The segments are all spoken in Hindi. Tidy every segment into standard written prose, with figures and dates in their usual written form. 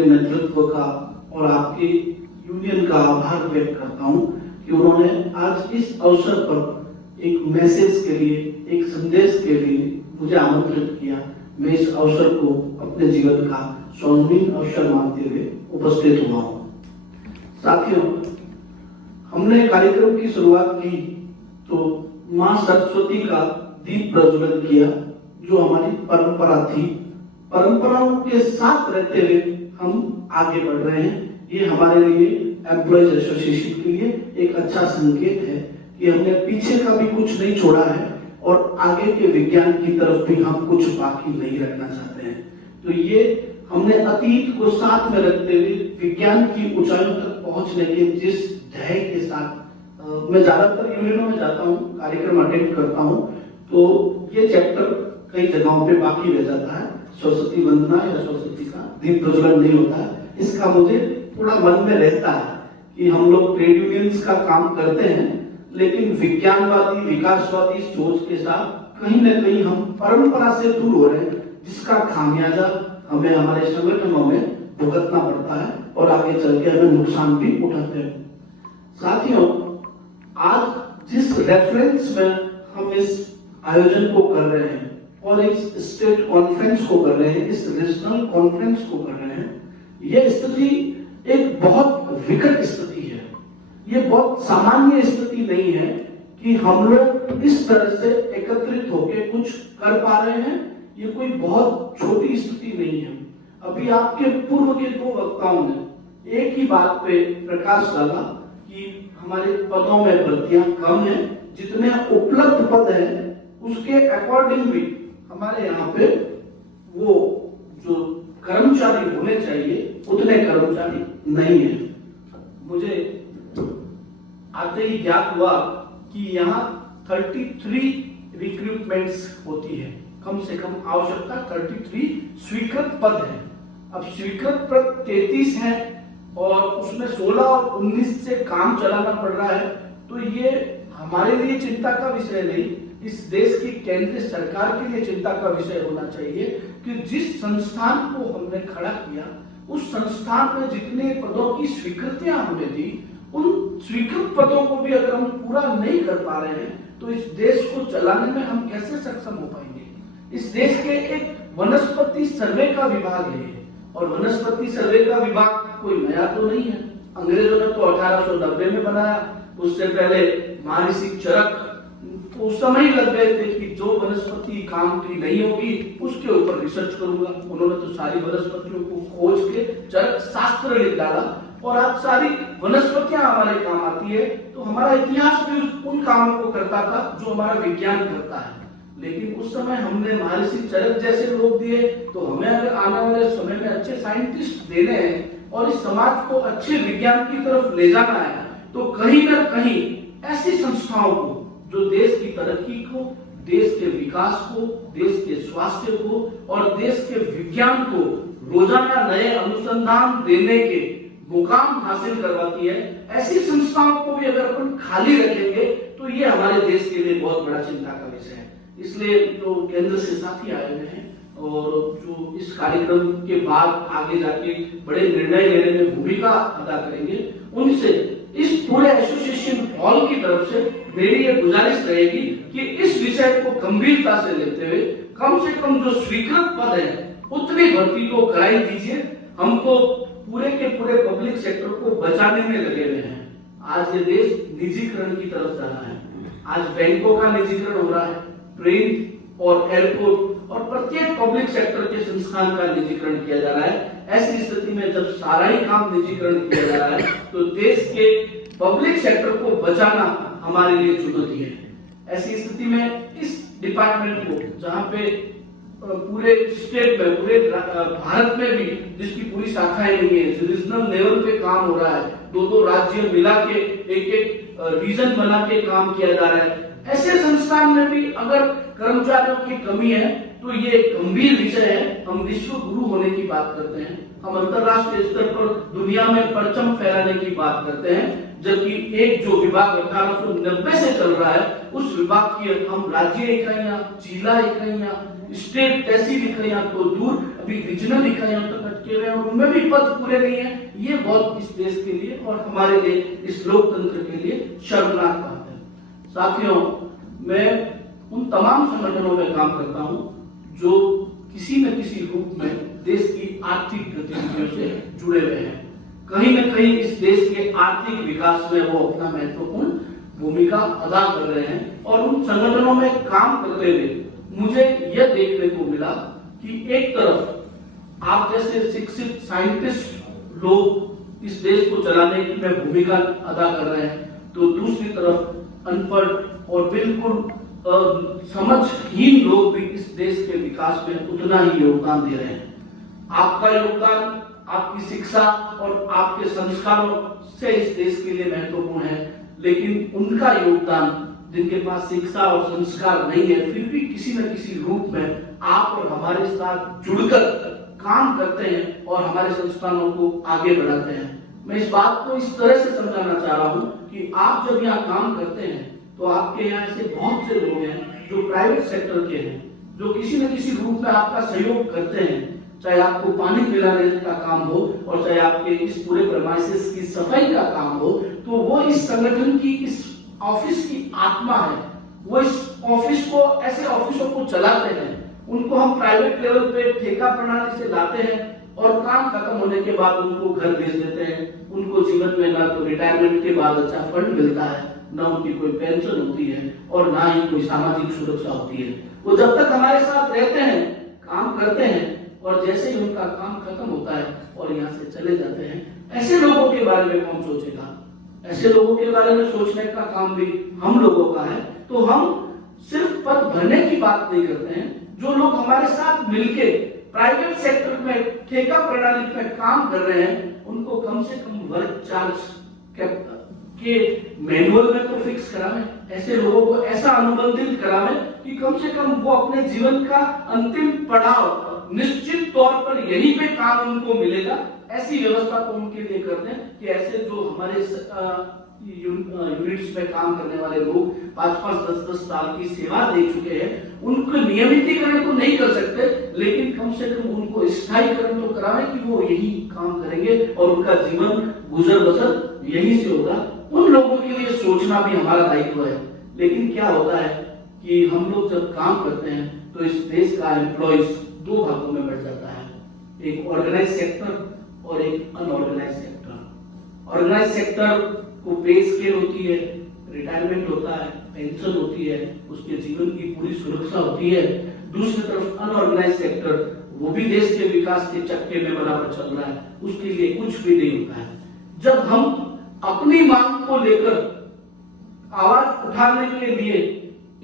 नेतृत्व का और आपकी यूनियन का आभार व्यक्त करता हूं कि उन्होंने आज इस अवसर पर एक मैसेज के लिए, एक संदेश के लिए मुझे आमंत्रित किया। मैं इस अवसर को अपने जीवन का स्वर्णिम अवसर मानते हुए उपस्थित हुआ हूँ। साथियों, हमने कार्यक्रम की शुरुआत की तो माँ सरस्वती का दीप प्रज्वलन किया, जो हमारी परंपरा थी। परंपराओं के साथ रहते हुए हम आगे बढ़ रहे हैं। ये हमारे लिए एम्प्लॉयज एसोसिएशन के लिए एक अच्छा संकेत है कि हमने पीछे का भी कुछ नहीं छोड़ा है और आगे के विज्ञान की तरफ भी हम कुछ बाकी नहीं रखना चाहते हैं। तो ये हमने अतीत को साथ में रखते हुए विज्ञान की ऊंचाइयों तक पहुंचने के जिस ध्येय के साथ मैं ज्यादातर यूनियनों में जाता हूँ, कार्यक्रम अटेंड करता हूँ, तो ये चैप्टर कई जगहों पे बाकी रह जाता है। सरस्वती वंदना या सरस्वती का दीप प्रज्वलन नहीं होता है। इसका मुझे थोड़ा मन में रहता है कि हम लोग ट्रेड यूनियंस का काम करते हैं, लेकिन विज्ञानवादी विकासवादी सोच के साथ कहीं न कहीं हम परंपरा से दूर हो रहे हैं, जिसका खामियाजा हमें हमारे संगठनों में भुगतना पड़ता है और आगे चल के हमें नुकसान भी उठाते हैं। साथियों, आज जिस रेफरेंस में हम इस आयोजन को कर रहे हैं और इस स्टेट कॉन्फ्रेंस को कर रहे हैं, इस रीजनल कॉन्फ्रेंस को कर रहे हैं, यह स्थिति एक बहुत विकट स्थिति है। ये बहुत सामान्य स्थिति नहीं है कि हम लोग इस तरह से एकत्रित होकर कुछ कर पा रहे हैं। ये कोई बहुत छोटी स्थिति नहीं है। अभी आपके पूर्व के दो वक्ताओं ने एक ही बात पे प्रकाश डाला कि हमारे पदों में भर्तियां कम है, जितने उपलब्ध पद है उसके अकॉर्डिंग भी हमारे यहाँ पे वो जो कर्मचारी होने चाहिए उतने कर्मचारी नहीं है। मुझे आते ही ज्ञात हुआ कि यहाँ 33 रिक्रूटमेंट्स होती है, कम से कम आवश्यकता 33 स्वीकृत पद है। अब स्वीकृत पद 33 है और उसमें 16 और 19 से काम चलाना पड़ रहा है। तो ये हमारे लिए चिंता का विषय नहीं, इस देश की केंद्रीय सरकार के लिए चिंता का विषय होना चाहिए कि जिस संस्थान को हमने खड़ा किया उस संस्थान में जितने पदों की स्वीकृतियां हमें दी, उन स्वीकृत पदों को भी अगर हम पूरा नहीं कर पा रहे हैं तो इस देश को चलाने में हम कैसे सक्षम हो पाएंगे। इस देश के एक वनस्पति सर्वे का विभाग है और वनस्पति सर्वे का विभाग कोई नया तो नहीं है। अंग्रेजों ने तो 1890 में बनाया, उससे पहले महर्षि चरक तो उस समय ही लग गए थे कि जो वनस्पति काम की नहीं होगी उसके ऊपर रिसर्च करूंगा। उन्होंने तो सारी वनस्पतियों को खोज के चरक शास्त्र लिख डाला और आज सारी वनस्पतियां हमारे काम आती है। तो हमारा इतिहास भी उन कामों को करता था जो हमारा विज्ञान करता है। लेकिन उस समय हमने महर्षि चरक जैसे लोग दिए, तो हमें अगर आने वाले समय में अच्छे साइंटिस्ट देने हैं और इस समाज को अच्छे विज्ञान की तरफ ले जाना है, तो कहीं ना कहीं ऐसी संस्थाओं को जो देश की तरक्की को, देश के विकास को, देश के स्वास्थ्य को और देश के विज्ञान को रोजाना नए अनुसंधान देने के मुकाम हासिल करवाती है, ऐसी संस्थाओं को भी अगर अपन खाली रखेंगे तो ये हमारे देश के लिए बहुत बड़ा चिंता का विषय है। इसलिए जो केंद्र से साथी आए हुए हैं और जो इस कार्यक्रम के बाद आगे जाके बड़े निर्णय लेने में भूमिका अदा करेंगे, उनसे इस पूरे एसोसिएशन हॉल की तरफ से मेरी ये गुजारिश रहेगी कि इस विषय को गंभीरता से लेते हुए कम से कम जो स्वीकृत पद है उतनी भर्ती को कराई दीजिए। हमको पूरे के पूरे पब्लिक सेक्टर को बचाने में लगे हुए हैं। आज ये देश निजीकरण की तरफ जा रहा है। आज बैंकों का निजीकरण हो रहा है, ट्रेन और एयरपोर्ट और प्रत्येक पब्लिक सेक्टर के संस्थान का निजीकरण किया जा रहा है। ऐसी स्थिति में जब सारा ही काम निजीकरण किया जा रहा है तो देश के पब्लिक सेक्टर को बचाना हमारे लिए चुनौती है। ऐसी स्थिति में इस डिपार्टमेंट को, जहां पे पूरे स्टेट में, पूरे भारत में भी जिसकी पूरी शाखाएं नहीं है, रीजनल लेवल पे काम हो रहा है, दो राज्य मिला के एक रीजन बना के काम किया जा रहा है, ऐसे संस्थान में भी अगर कर्मचारियों की कमी है तो ये गंभीर विषय है। हम विश्व गुरु होने की बात करते हैं, हम अंतरराष्ट्रीय स्तर पर दुनिया में परचम फहराने की बात करते हैं, जबकि एक जो विभाग 1890 से चल रहा है उस विभाग की हम राज्य इकाइयां, जिला इकाइयां, स्टेट तहसील इकाइयां तो दूर, अभी रीजनल इकाइयां तक अटके हुए हैं और उनमें भी पद पूरे नहीं है, ये बहुत इस देश के लिए और हमारे लिए, इस लोकतंत्र के लिए शर्मनाक बात है। साथियों, मैं उन तमाम संगठनों में काम करता हूं जो किसी न किसी रूप में देश की आर्थिक गतिविधियों से जुड़े हुए हैं। कहीं न कहीं इस देश के आर्थिक विकास में वो अपना महत्वपूर्ण भूमिका अदा कर रहे हैं और उन संगठनों में काम करते हुए मुझे यह देखने को मिला कि एक तरफ आप जैसे शिक्षित साइंटिस्ट लोग इस देश को चलाने में भूमिका अदा कर रहे हैं, तो दूसरी तरफ अनपढ़ और बिल्कुल समझहीन लोग भी इस देश के विकास में उतना ही योगदान दे रहे हैं। आपका योगदान, आपकी शिक्षा और आपके संस्कारों से इस देश के लिए महत्वपूर्ण है, लेकिन उनका योगदान जिनके पास शिक्षा और संस्कार नहीं है, फिर भी किसी न किसी रूप में आप और हमारे साथ जुड़कर काम करते हैं और हमारे संस्थानों को आगे बढ़ाते हैं। मैं इस बात को इस तरह से समझाना चाह रहा हूं कि आप जब यहाँ काम करते हैं तो आपके यहाँ ऐसे बहुत से लोग हैं जो प्राइवेट सेक्टर के हैं, जो किसी न किसी रूप में आपका सहयोग करते हैं, चाहे आपको पानी पिलाने का काम हो और चाहे आपके इस पूरे प्रेमाइसेस की सफाई का काम हो, तो वो इस संगठन की, इस ऑफिस की आत्मा है। वो इस ऑफिस को, ऐसे ऑफिसों को चलाते हैं। उनको हम प्राइवेट लेवल पे ठेका प्रणाली से लाते हैं और काम खत्म होने के बाद उनको घर भेज देते हैं। उनको जीवन में ना तो रिटायरमेंट के बाद अच्छा फंड मिलता है, ना उनकी कोई पेंशन होती है और ना ही कोई सामाजिक सुरक्षा होती है। वो जब तक हमारे साथ रहते हैं, काम करते हैं और जैसे ही उनका काम खत्म होता है और यहाँ से चले जाते हैं, ऐसे लोगों के बारे में कौन सोचेगा? ऐसे लोगों के बारे में सोचने का काम भी हम लोगों का है। तो हम सिर्फ पद भरने की बात नहीं करते हैं, जो लोग हमारे साथ मिलके प्राइवेट सेक्टर में ठेका प्रणाली में काम कर रहे हैं, उनको कम से कम वर्क चार्ज के मैनुअल में तो फिक्स करावें। ऐसे लोगों को ऐसा अनुबंधित करावें कि कम से कम वो अपने जीवन का अंतिम पड़ाव निश्चित तौर पर यहीं पे काम उनको मिलेगा। ऐसी व्यवस्था को उनके लिए कर दें कि ऐसे जो हमारे यूनिट्स में काम करने वाले लोग 5-5, 10-10 साल की सेवा दे चुके हैं, उनको नियमितीकरण तो नहीं कर सकते, लेकिन कम से कम उनको स्थायीकरण तो करावें कि वो यही काम करेंगे और उनका जीवन गुजर बसर यहीं से होगा। उन लोगों के लिए सोचना भी हमारा दायित्व है। लेकिन क्या होता है कि हम लोग जब काम करते हैं तो इस देश का एम्प्लॉइज दो भागों में बढ़ जाता है, एक ऑर्गेनाइज सेक्टर और एक अनऑर्गेनाइज सेक्टर। ऑर्गेनाइज सेक्टर को पे स्केल होती है, रिटायरमेंट होता है, पेंशन होती है, उसके जीवन की पूरी सुरक्षा होती है। दूसरी तरफ अनऑर्गेनाइज सेक्टर, वो भी देश के विकास के चक्के में बराबर चल रहा है, उसके लिए कुछ भी नहीं होता है। जब हम अपनी मांग को लेकर आवाज उठाने के लिए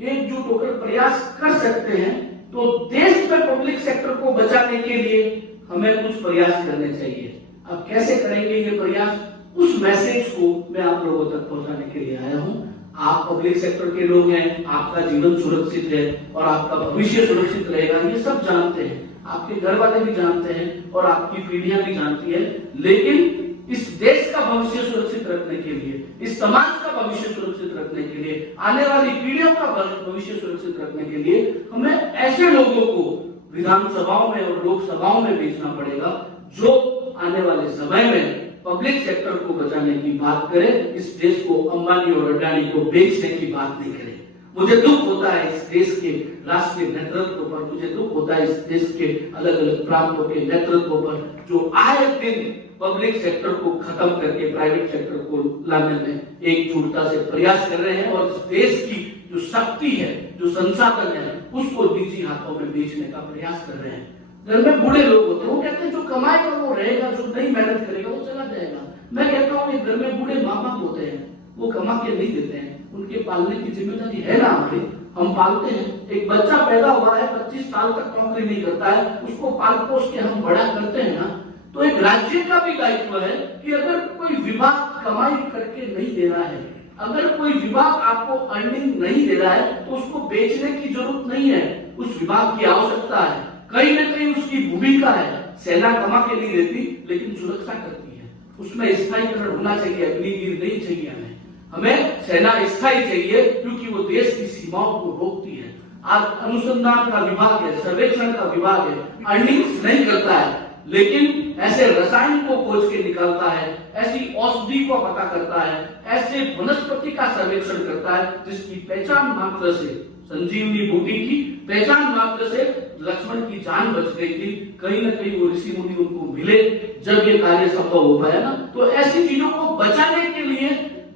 एकजुट होकर प्रयास कर सकते हैं, तो देश में पब्लिक सेक्टर को बचाने के लिए हमें कुछ प्रयास करने चाहिए। अब कैसे करेंगे ये प्रयास? उस मैसेज को मैं आप लोगों तक पहुंचाने के लिए आया हूं। आप पब्लिक सेक्टर के लोग हैं, आपका जीवन सुरक्षित है और आपका भविष्य सुरक्षित रहेगा, ये सब जानते हैं, आपके घर वाले भी जानते हैं और आपकी पीढ़ियां भी जानती है। लेकिन इस देश का भविष्य सुरक्षित रखने के लिए, इस समाज का भविष्य सुरक्षित रखने के लिए, आने वाली पीढ़ियों का भविष्य सुरक्षित रखने के लिए हमें ऐसे लोगों को विधानसभाओं में और लोकसभाओं में भेजना पड़ेगा जो आने वाले समय में पब्लिक सेक्टर को बचाने की बात करे, इस देश को अंबानी और अडानी को बेचने की बात नहीं करे। मुझे दुख होता है इस देश के राष्ट्रीय नेतृत्व पर, मुझे दुख होता है इस देश के अलग अलग प्रांतों के नेतृत्व पर, जो आए दिन पब्लिक सेक्टर को खत्म करके प्राइवेट सेक्टर को लाने में एकजुटता से प्रयास कर रहे हैं और इस देश की जो शक्ति है, जो संसाधन है, उसको निजी हाथों में बेचने का प्रयास कर रहे हैं। घर में बूढ़े लोग होते हैं, वो कहते हैं जो कमाएगा वो रहेगा, जो नहीं मेहनत करेगा वो चला जाएगा। मैं कहता हूँ ये घर में बूढ़े माँ बाप होते हैं, वो कमा के नहीं देते हैं, उनके पालने की जिम्मेदारी है ना हमारी, हम पालते हैं। एक बच्चा पैदा हुआ है, 25 साल तक नौकरी नहीं करता है, उसको पाल पोस के हम बड़ा करते हैं ना। तो एक राज्य का भी दायित्व है कि अगर कोई विभाग कमाई करके नहीं दे रहा है, अगर कोई विभाग आपको अर्निंग नहीं दे रहा है, तो उसको बेचने की जरूरत नहीं है। उस विभाग की आवश्यकता है, कहीं ना कहीं उसकी भूमिका है। सेना कमा के नहीं देती लेकिन सुरक्षा करती है, उसमें स्थायीकरण होना चाहिए, अग्निवीर नहीं चाहिए हमें सेना स्थायी चाहिए, क्योंकि वो देश की सीमाओं को रोकती है। आज अनुसंधान का विभाग है, सर्वेक्षण का विभाग है, अर्निंग्स नहीं करता है, लेकिन ऐसे रसायन को खोज के निकालता है, ऐसी औषधि को पता करता है, ऐसे वनस्पति का सर्वेक्षण करता है जिसकी पहचान मात्र से, संजीवनी बूटी की पहचान मात्र से लक्ष्मण की जान बच गई थी। कहीं ना कहीं वो ऋषि मुनि उनको मिले जब ये कार्य संभव हो पाया ना। तो ऐसी चीजों को बचाने के लिए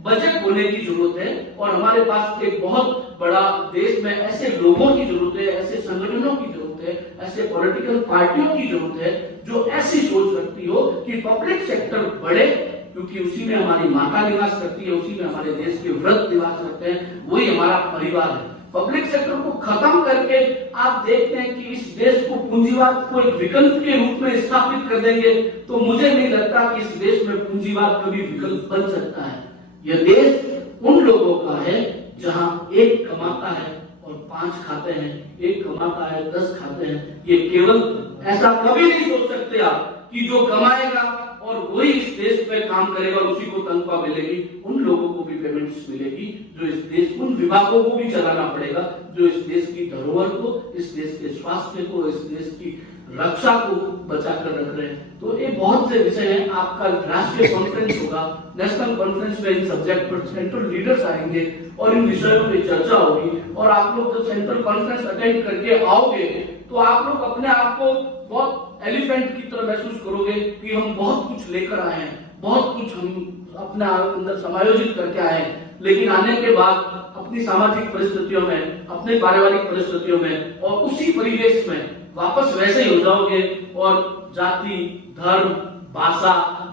बजट होने की जरूरत है और हमारे पास एक बहुत बड़ा देश में ऐसे लोगों की जरूरत है, ऐसे संगठनों की जरूरत है, ऐसे पॉलिटिकल पार्टियों की जरूरत है जो ऐसी सोच रखती हो कि पब्लिक सेक्टर बढ़े, क्योंकि उसी में हमारी माता निवास करती है, उसी में हमारे देश के वृद्ध निवास करते हैं, वही हमारा परिवार है। पब्लिक सेक्टर को खत्म करके आप देखते हैं कि इस देश को पूंजीवाद को एक विकल्प के रूप में स्थापित कर देंगे, तो मुझे नहीं लगता कि इस देश में पूंजीवाद कभी विकल्प बन सकता है। यह देश उन लोगों का है जहां एक कमाता है और 5 खाते हैं, एक कमाता है 10 खाते हैं। ये केवल ऐसा कभी नहीं सोच सकते आप कि जो कमाएगा और वही इस देश में काम करेगा, उसी को तनख्वाह मिलेगी, उन लोगों को भी पेमेंट्स मिलेगी, जो इस देश, उन विभागों को भी चलाना पड़ेगा जो इस देश की धरोहर को, इस देश के स्वास्थ्य को, इस देश की रक्षा को बचा कर रख रहे हैं। तो ये बहुत से विषय हैं। आपका राष्ट्रीय कॉन्फ्रेंस होगा, नेशनल कॉन्फ्रेंस में इन सब्जेक्ट पर सेंट्रल लीडर्स आएंगे और इन विषयों पे चर्चा होगी। और आप लोग जब सेंट्रल कॉन्फ्रेंस अटेंड करके आओगे तो आप लोग अपने आप को बहुत एलिफेंट की तरह महसूस करोगे कि हम बहुत कुछ लेकर आए हैं, बहुत कुछ हम अपने अंदर समायोजित करके आए हैं। लेकिन आने के बाद अपनी सामाजिक परिस्थितियों में, अपने पारिवारिक परिस्थितियों में और उसी परिवेश में वापस वैसे ही हो जाओगे और जाति, धर्म, भाषा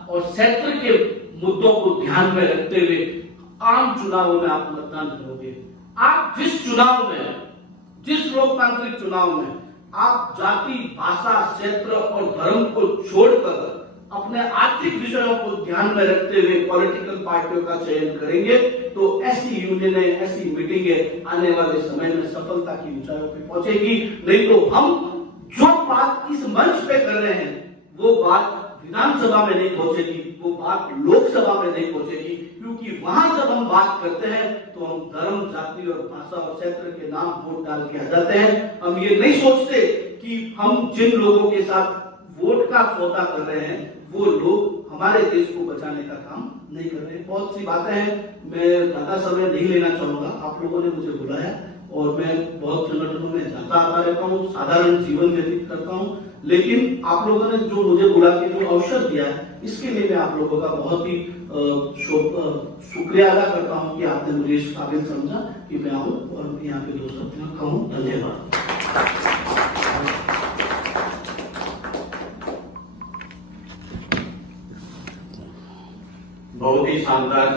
और क्षेत्र के मुद्दों को ध्यान में रखते हुए आम चुनावों में आप मतदान करोगे। आप जिस चुनाव में, जिस लोकतांत्रिक चुनाव में आप जाति, भाषा, क्षेत्र और धर्म को छोड़कर अपने आर्थिक विषयों को ध्यान में रखते हुए पॉलिटिकल पार्टियों का चयन करेंगे, तो ऐसी यूनियनें, ऐसी मीटिंगें आने वाले समय में सफलता की ऊंचाइयों पे पहुंचेगी। नहीं तो हम जो बात इस मंच पे कर रहे हैं वो बात विधानसभा में नहीं पहुंचेगी, वो बात लोकसभा में नहीं पहुंचेगी, क्योंकि वहां जब हम बात करते हैं तो हम धर्म, जाति और भाषा और क्षेत्र के नाम वोट डाल के आ जाते हैं। हम ये नहीं सोचते कि हम जिन लोगों के साथ वोट का सौदा कर रहे हैं वो लोग हमारे देश को बचाने का काम नहीं कर रहे हैं। बहुत सी बातें हैं, मैं ज्यादा समय नहीं लेना चाहूंगा। आप लोगों ने मुझे बुलाया और मैं बहुत संगठनों में जाता आता रहता हूँ, साधारण जीवन व्यतीत करता हूँ, लेकिन आप लोगों ने जो मुझे बुला के जो अवसर दिया है इसके लिए मैं आप लोगों का बहुत ही शुक्रिया अदा करता हूँ कि आपने मुझे इस काबिल समझा कि मैं आऊँ और यहाँ पे 2 शब्द कहूँ। धन्यवाद। बहुत ही शानदार